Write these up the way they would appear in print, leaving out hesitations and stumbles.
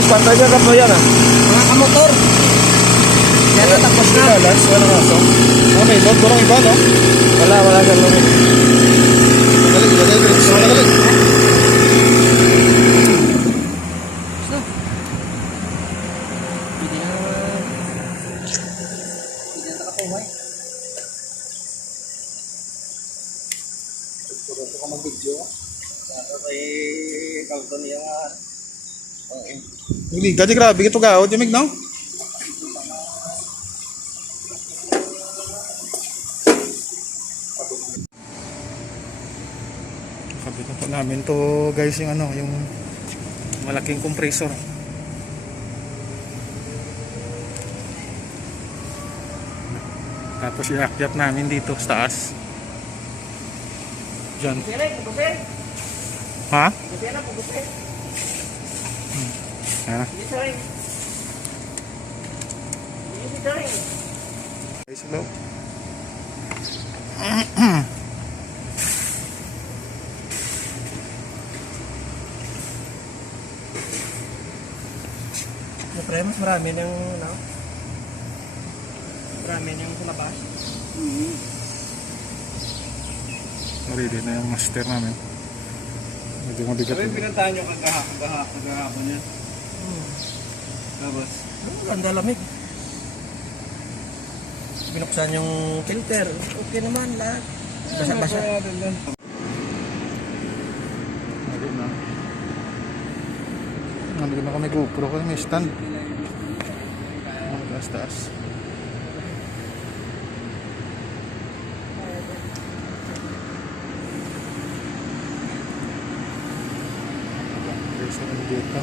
boss, pantay ka po yan ah. Mga kamotor. Yan na tapos na. Balance, wala nga so. May load ko lang iba, no? Wala sa load. Magaling. Hindi, gaji grabe ito gaot, yung no? Kabit na po namin to guys, yung ano, yung malaking compressor. Tapos iakyat namin dito sa taas. Diyan. Ha? Ha? Guys, hello. Siyempre, mas marami ng ano? Marami yung sa labas. Ready na yung master namin. Medyo mabigat. Sabi pinuntahan nyo kagahapon niya. Tapos? Ganda lamig. Binuksan yung filter. Okay naman lahat. Basa-basa. Nandun na kami GoPro ko, may stand. Taas. Guys, dito.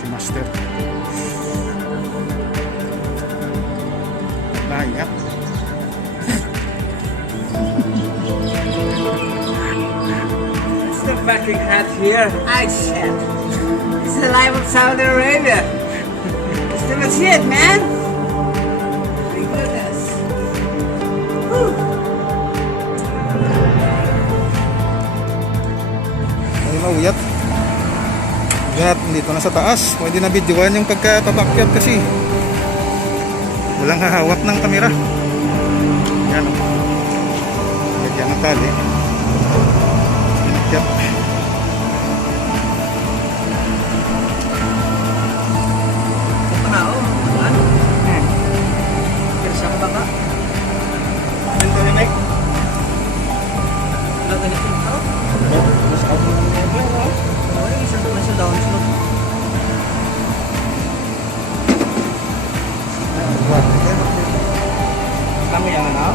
Si Master. Layak. It's the fucking hat here. I shit. It's the life of Saudi Arabia. It's the shit, man. My goodness. Whew. Ay, mauyat. Ganat, dito na sa taas. Pwede na videoan yung pagkatabakyat kasi walang hahawak ng kamera. Yan o. Lagyan ng tali. Pinakyat. Sa tao. Ano? Kirsa ka baka? Ito ni Mike. Wala ka nito. Mas out na naman yung Okay, isa doon sa down slope. kami yan ano?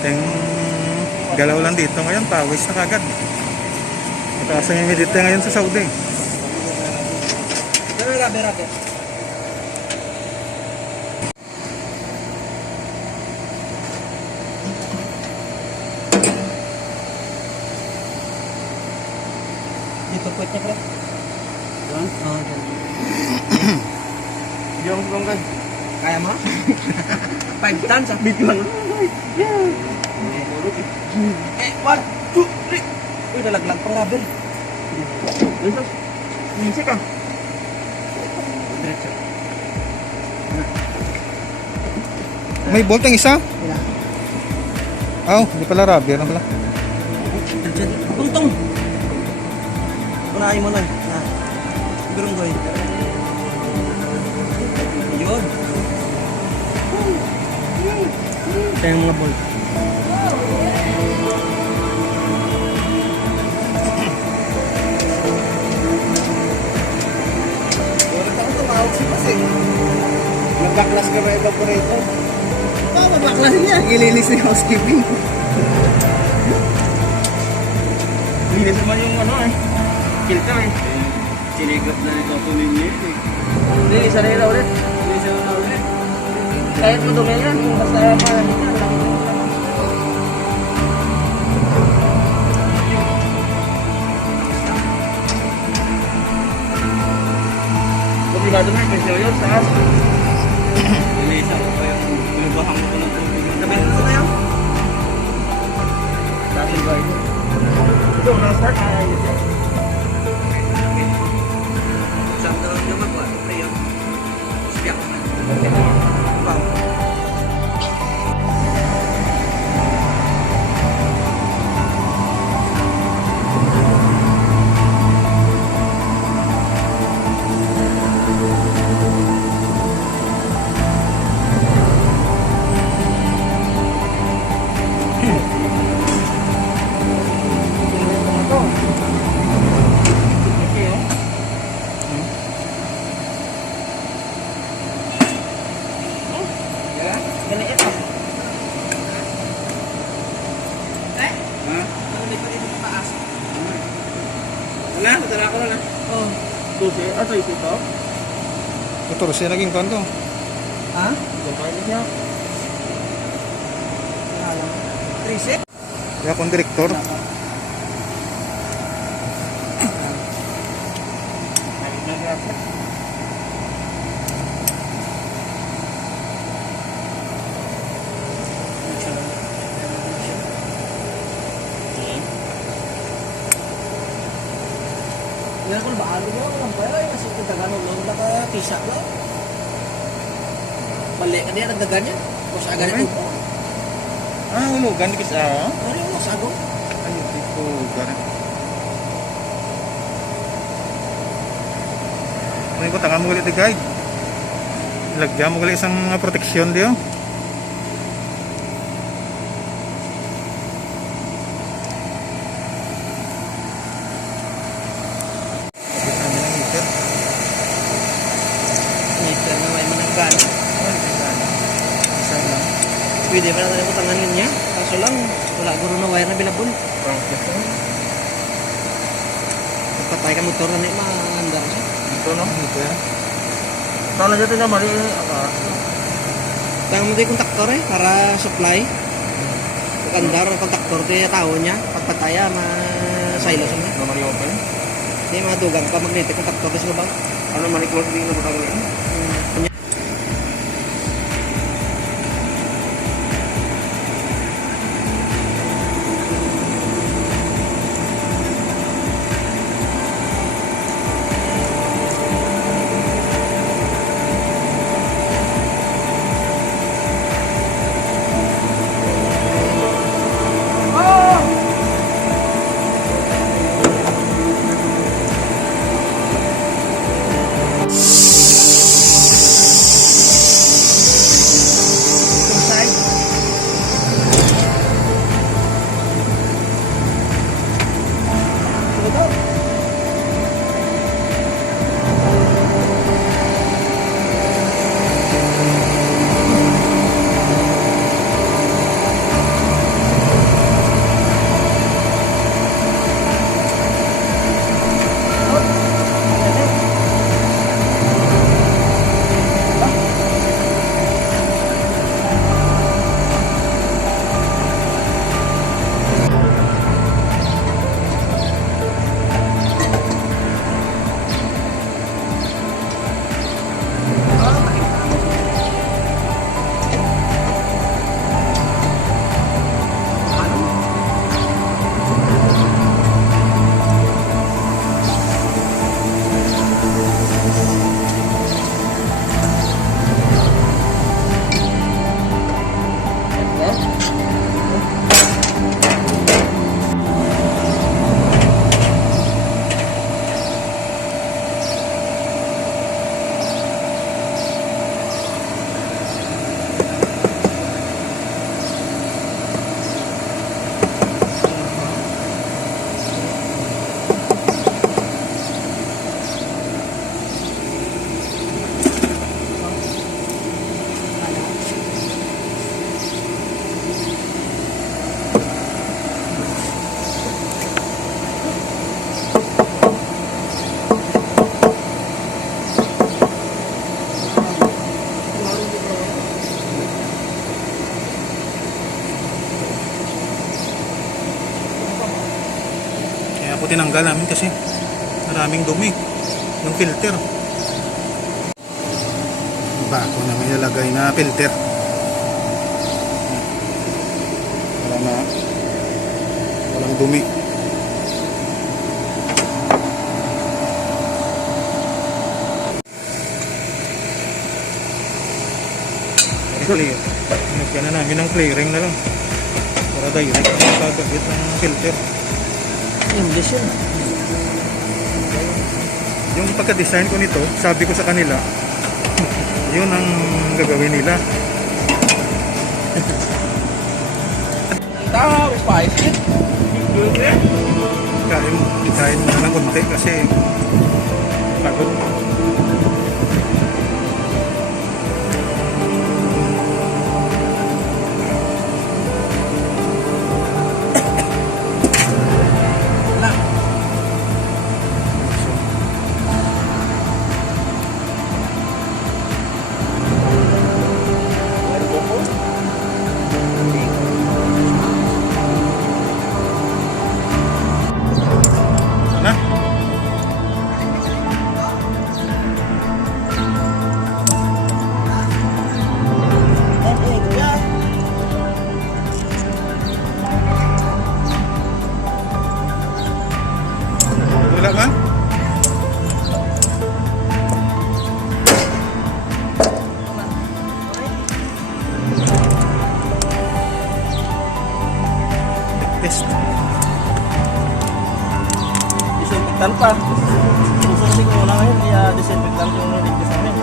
Ting galaw lang dito ngayon, pawis na kagad. Mataas ang humidity ngayon sa Saudi. Pero rabe. Dito po niya bro. Yan? Oo, dyan. Hindi ako sumangkad. Kaya mo? 5 tons ah. Big lang. Eh, 1, 2, 3. Uy, nalaglag pang rubber. Lisos. Music ah. Diretso. May bolt ang isa? Wala. Oh, hindi pala rubber na pala. Diyan. Tuntong. Unahin mo na. Durunggoy. Yun. Kaya yung mga bolt. Wala ka tumawag si Mas eh. Nagkaklas ka ba evaporator? Oo, mabaklas niya. Ilinis ni housekeeping. Linis naman yung ano eh. Filter eh. Sinigap na ito ninyo eh. Hindi, isa na yun ulit. Isa na ulit. Kahit madumi yan, kung basta parang yan. Komplikado na, may siyo yun, taas. Ilisa ko pa yung pinabahang ko ng tubig. Sabihin ko sa'yo. Dati ba ito? Ito, na-start na yun. Sakto lang naman ba? Ayun. Siyak na. Wow. Wala, natala ko na. Oh. Susi? Ah, susi ito? Ito, siya naging kanto. Ha? Ito pa rin siya. 3-6? Kaya akong direktor. Yan kung baalo mo, ang pera yung masih kita gano'n lang na ka-tisa ko. Balik ka niya, nagdagan niya. Kung sa agad ito. Ah, ulo, ganito kasi Ano yung mas agong? Ay, ito, ganito. Ano ko, tanga mo ulit di guide. Lagyan mo ulit isang proteksyon diyo. Meter na may mananggan. Pwede pa natin yung tanganin niya. Kaso lang, wala guro na wire na bilabon. Pagpatay ka motor na maandar siya. Ito no, ito yan. Sana dito na mali. Kaya mo tayo kontaktor eh, para supply. Pagandar ang kontaktor tayo tao niya. Pagpataya, ma-silos niya. Ano mali open? Hindi, madugang ka magnetic kontaktor tayo sa bang. Ano mali close din na patawin? po tinanggal namin kasi maraming dumi yung filter. Bago na may nalagay na filter. Walang dumi. Clear. Nagyan na namin ng clearing na lang para direct na magkagabit ng filter. English yun. Yung pagka-design ko nito, sabi ko sa kanila, yun ang gagawin nila. Tama, spicy. Kain mo na ng konti kasi pagod. Na? Wala man? Test. Disinfectant pa. Sususin ko muna ngayon, kaya disinfectant yung niligtas namin.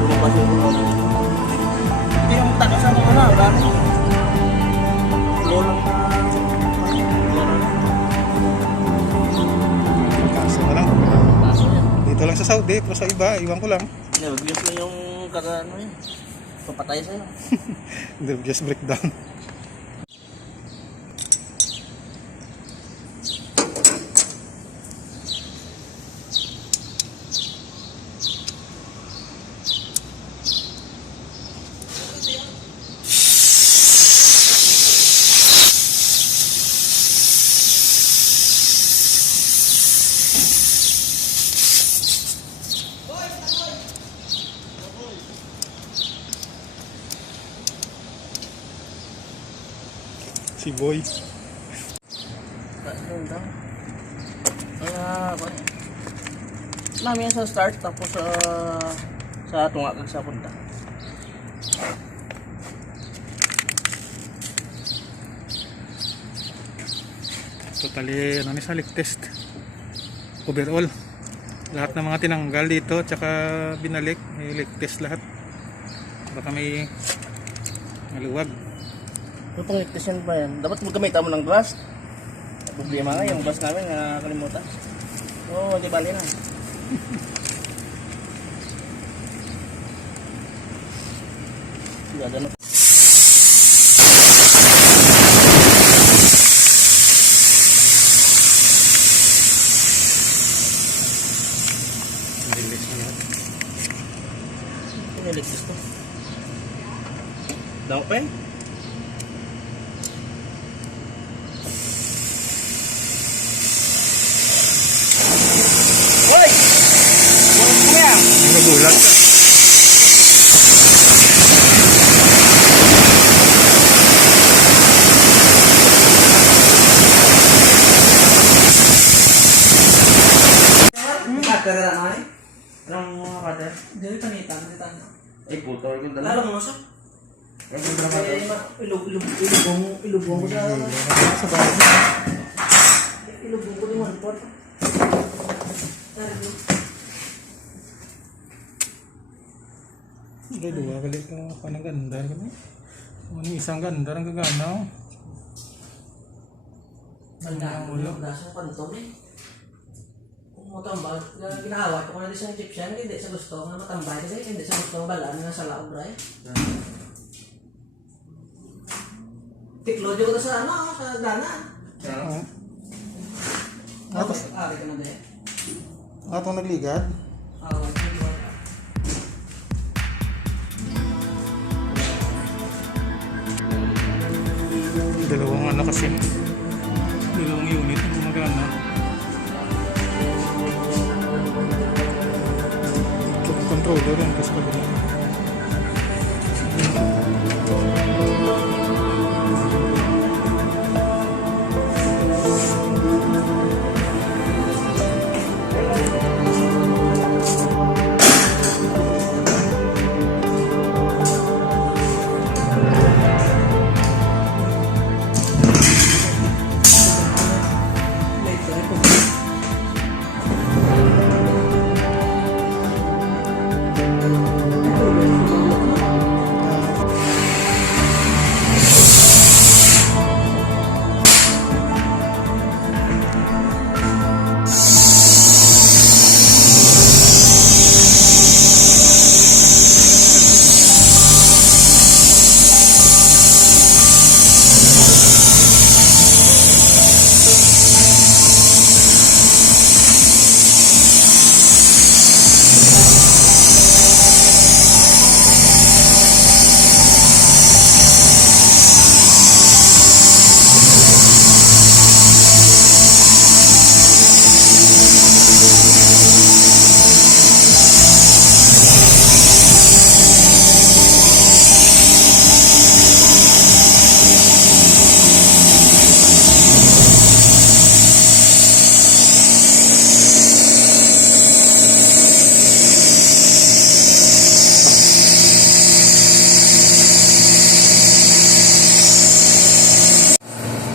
Lumabas yung mga. Hindi yung takasan ko na, gano'n. Lolang Kaso na lang. kaso yan. Dito lang sa Saudi, pero sa iba, iwan ko lang. Nervous na yung ano yun. Papatay sa'yo. Just breakdown. Si Boy. Namin yan sa start, tapos sa tungakag sa punta. Totally, ano ni sa leak test. Overall. Lahat ng mga tinanggal dito, tsaka binalik, may leak test lahat. Baka may maluwag. Yung pang-ligtas yan ba yan? Dapat magkamit mo ng glass. Problema nga yung glass namin na kalimutan. Oo, di bali na. Sigado na. Release na lahat. Piniligtas ko. Daw pen? Hoy! Bukas mo yan! Nagulat ka. Cutter na naman eh. Anong mga cutter? Hindi, panitan. Ay, puto. Lalo mo siya. Ilubong ko sa bahay. Ilubong ko yung one-pot. Hindi, dua kali ka panang ganda. Ano isang ganda ang gaganaw. Sandaan mo yung dasang pantong eh. Kung matambal, ginahawa ko na din sa Egyptian, hindi sa gusto nga matambay kasi hindi sa gusto balaan nga sa laog ray. Tiklo dyan ko na sa ano, sa gana. Oo. Tapos, ari ka na din. Atong nagligad. Dalawang ano kasi. Dalawang unit ang Hanggang na. Controller yan kasi kabila.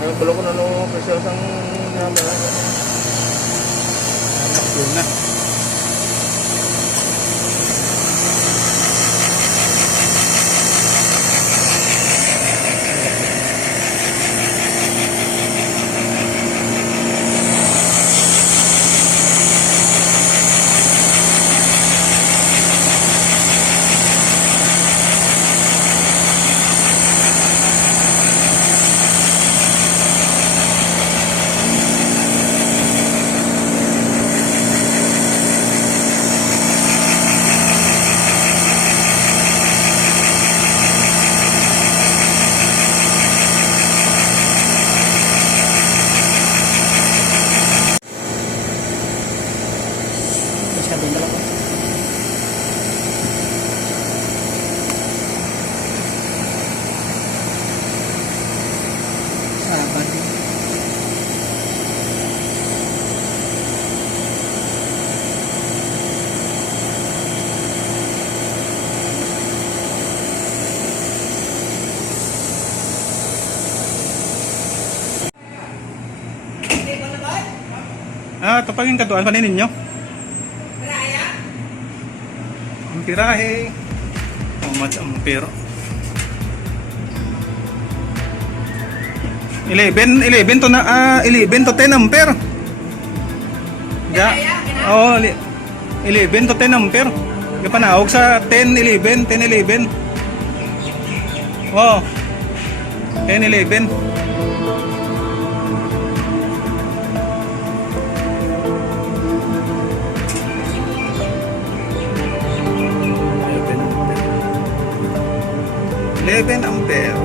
Ang bulo ko na nung presyosang number. Yun na. Sabi na lang po. Saban. Tupagin katuan panin ninyo. Ang pirahe. How much ang pero? 11 to na 11 to 10 ampere. Ja. Oh, 11 to 10 ampere. Yung panahog sa 10-11. Wow. 10-11. Ampere.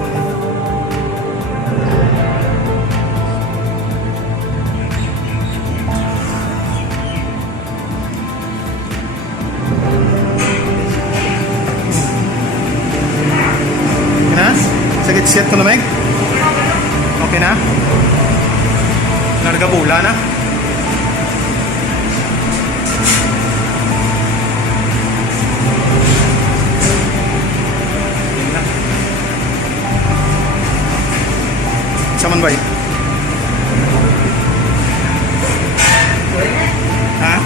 Na? Sakit siya ko na Meg? Okay na? Larga bula na? Saman ba yun? Ha?